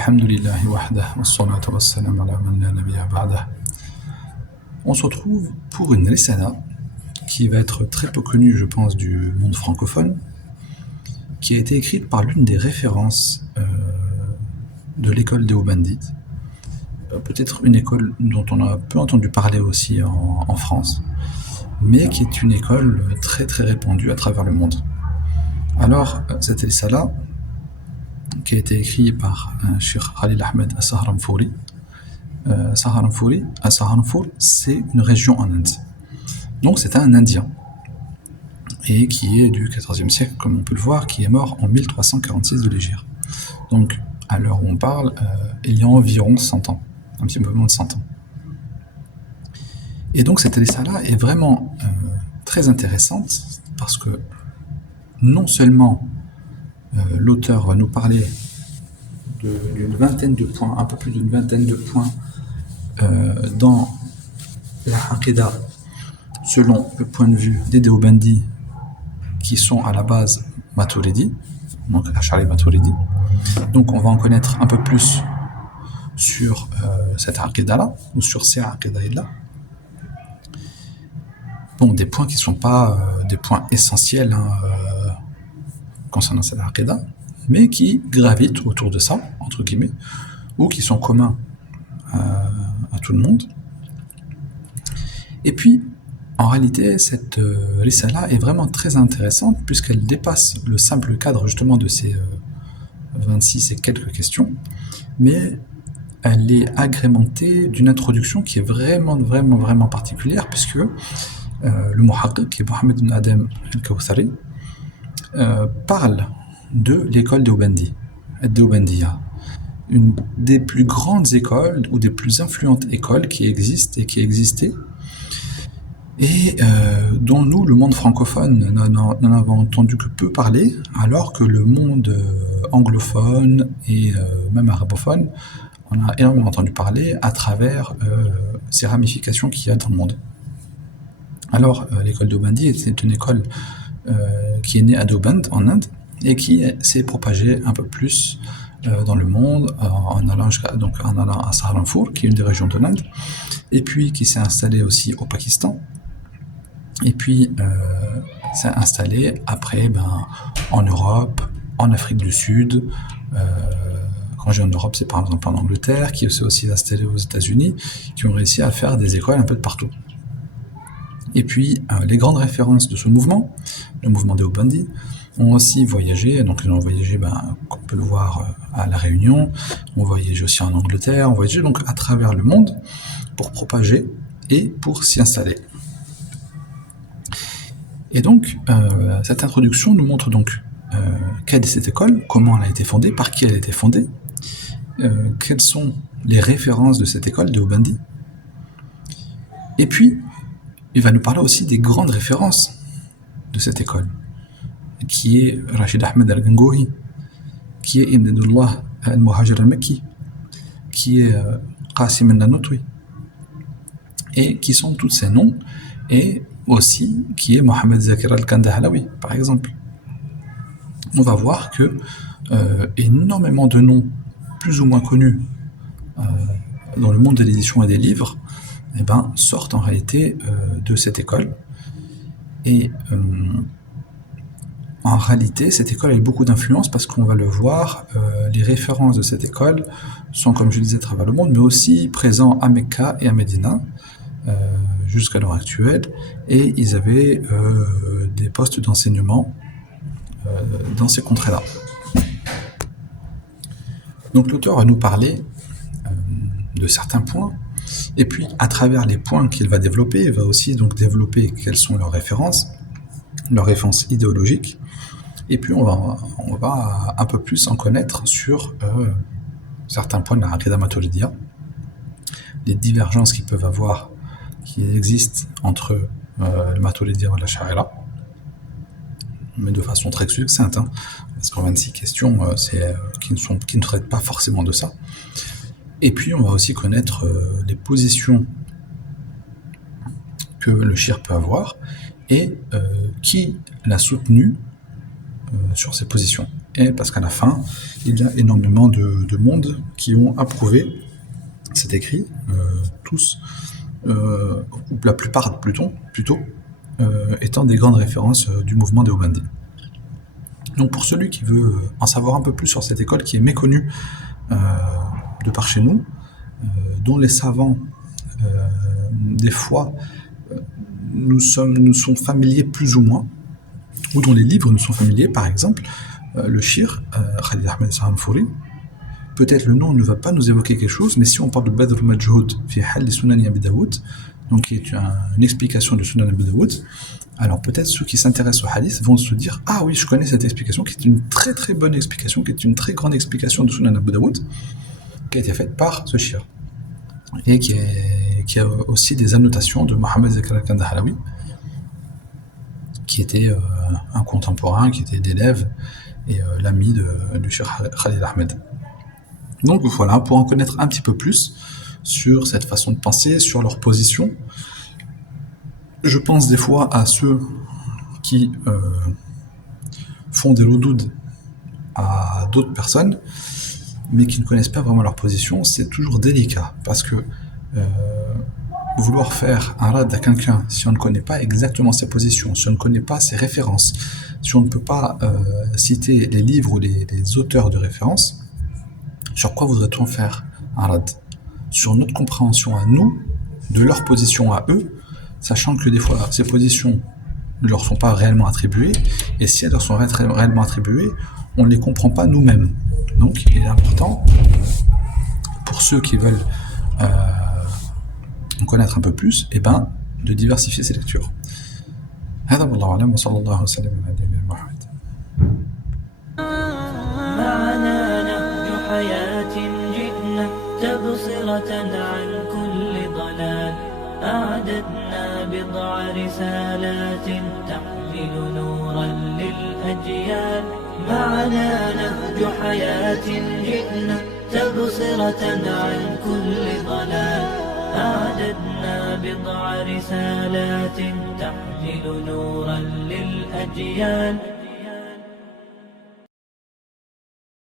Alhamdulillahi wahdah, wassalatu wassalamu ala man la nabiyya ba'dah. On se retrouve pour une risala qui va être très peu connue, je pense, du monde francophone, qui a été écrite par l'une des références de l'école déobandite, peut-être une école dont on a peu entendu parler aussi en France, mais qui est une école très très répandue à travers le monde. Alors, cette risala, qui a été écrit par Cheikh Khalil Ahmed As-Saharanfouri. Saharanfour, c'est une région en Inde. Donc c'est un Indien, et qui est du XIVe siècle, comme on peut le voir, qui est mort en 1346 de l'Hégire. Donc, à l'heure où on parle, il y a environ 100 ans, un petit peu moins de 100 ans. Et donc cette risala est vraiment très intéressante, parce que non seulement l'auteur va nous parler d'une vingtaine de points, un peu plus d'une vingtaine de points dans la Aqidah selon le point de vue des Déobandis qui sont à la base Maturidi, donc Ash'ari Maturidi. Donc on va en connaître un peu plus sur cette Aqidah-là, ou sur ces Aqidah-là. Bon, des points qui ne sont pas des points essentiels concernant cette Aqidah, mais qui gravitent autour de ça, entre guillemets, ou qui sont communs à tout le monde. Et puis, en réalité, cette risala est vraiment très intéressante, puisqu'elle dépasse le simple cadre justement de ces 26 et quelques questions, mais elle est agrémentée d'une introduction qui est vraiment particulière, puisque le muhaqqiq, qui est Mohammed ibn Adam al-Kawthari, parle de l'école Déobandiyya, une des plus grandes écoles ou des plus influentes écoles qui existent et qui existaient, et dont nous, le monde francophone, n'en avons entendu que peu parler, alors que le monde anglophone et même arabophone en a énormément entendu parler à travers ces ramifications qu'il y a dans le monde. Alors, l'école Déobandi est une école qui est née à Deoband, en Inde, et qui s'est propagée un peu plus dans le monde, en allant à Saharanfour, qui est une des régions de l'Inde, et puis qui s'est installée aussi au Pakistan, et puis s'est installée après en Europe, en Afrique du Sud. Quand je dis en Europe, c'est par exemple en Angleterre, qui s'est aussi installée aux États-Unis, qui ont réussi à faire des écoles un peu de partout. Et puis, les grandes références de ce mouvement, le mouvement Déobandi, ont aussi voyagé. Donc, ils ont voyagé, comme on peut le voir, à La Réunion, ont voyagé aussi en Angleterre, ont voyagé donc à travers le monde pour propager et pour s'y installer. Et donc, cette introduction nous montre donc quelle est cette école, comment elle a été fondée, par qui elle a été fondée, quelles sont les références de cette école Déobandi. Et puis, il va nous parler aussi des grandes références de cette école, qui est Rachid Ahmed al-Gangohi, qui est Ibn Abdullah al-Muhajir al-Makki, qui est Qasim al-Nanotwi, et qui sont tous ces noms, et aussi qui est Mohamed Zakir al-Kandahlawi, par exemple. On va voir que énormément de noms plus ou moins connus dans le monde de l'édition et des livres sortent en réalité de cette école. Et en réalité, cette école a eu beaucoup d'influence, parce qu'on va le voir, les références de cette école sont, comme je disais, à travers le monde, mais aussi présents à Mecca et à Médina jusqu'à l'heure actuelle, et ils avaient des postes d'enseignement dans ces contrées-là. Donc l'auteur va nous parler de certains points, et puis à travers les points qu'il va développer, il va aussi donc développer quelles sont leurs références idéologiques, et puis on va un peu plus en connaître sur certains points de la Aqidah Maturidiyya, les divergences qui existent entre le Maturidiyya et la Sha'ira, mais de façon très succincte, parce qu'en 26 questions, qui ne traitent pas forcément de ça. Et puis on va aussi connaître les positions que le shir peut avoir, et qui l'a soutenu sur ces positions. et parce qu'à la fin, il y a énormément de monde qui ont approuvé cet écrit, tous, ou la plupart plutôt, étant des grandes références du mouvement des Obandi. Donc pour celui qui veut en savoir un peu plus sur cette école qui est méconnue de par chez nous, dont les savants, des fois, nous sont familiers plus ou moins, ou dont les livres nous sont familiers, par exemple, le Shir, Khalil Ahmed Sahamfouri, peut-être le nom ne va pas nous évoquer quelque chose, mais si on parle de Badr al-Majhoud fi Hal Sunan Abi Daoud, donc qui est une explication de Sunan Abi Daoud, alors peut-être ceux qui s'intéressent au hadith vont se dire ah oui, je connais cette explication, qui est une très très bonne explication, qui est une très grande explication de Sunan Abi Daoud, qui a été faite par ce Shir, et qui a aussi des annotations de Mohamed Zakaria Kandahalawi, qui était un contemporain, qui était d'élève et l'ami du Cheikh Khalil Ahmed. Donc voilà, pour en connaître un petit peu plus sur cette façon de penser, sur leur position, je pense des fois à ceux qui font des roudoud à d'autres personnes, mais qui ne connaissent pas vraiment leur position. C'est toujours délicat, parce que vouloir faire un rad à quelqu'un si on ne connaît pas exactement sa position, si on ne connaît pas ses références, si on ne peut pas citer les livres ou les auteurs de référence, sur quoi voudrait-on faire un rad? Sur notre compréhension à nous, de leur position à eux, sachant que des fois ces positions ne leur sont pas réellement attribuées, et si elles leur sont réellement attribuées, on ne les comprend pas nous-mêmes. Donc il est important, pour ceux qui veulent en connaître un peu plus, de diversifier ses lectures. هذا والله أعلم وصلى الله وسلم على نبينا محمد. معنا نهج حياة جئنا تبصرة عن كل ضلال أعددنا بضع رسالات تحمل نورا للأجيال معنا نهج حياة جئنا تبصرة عن كل ضلال أعددنا بضع رسالات تحمل نورا للأجيال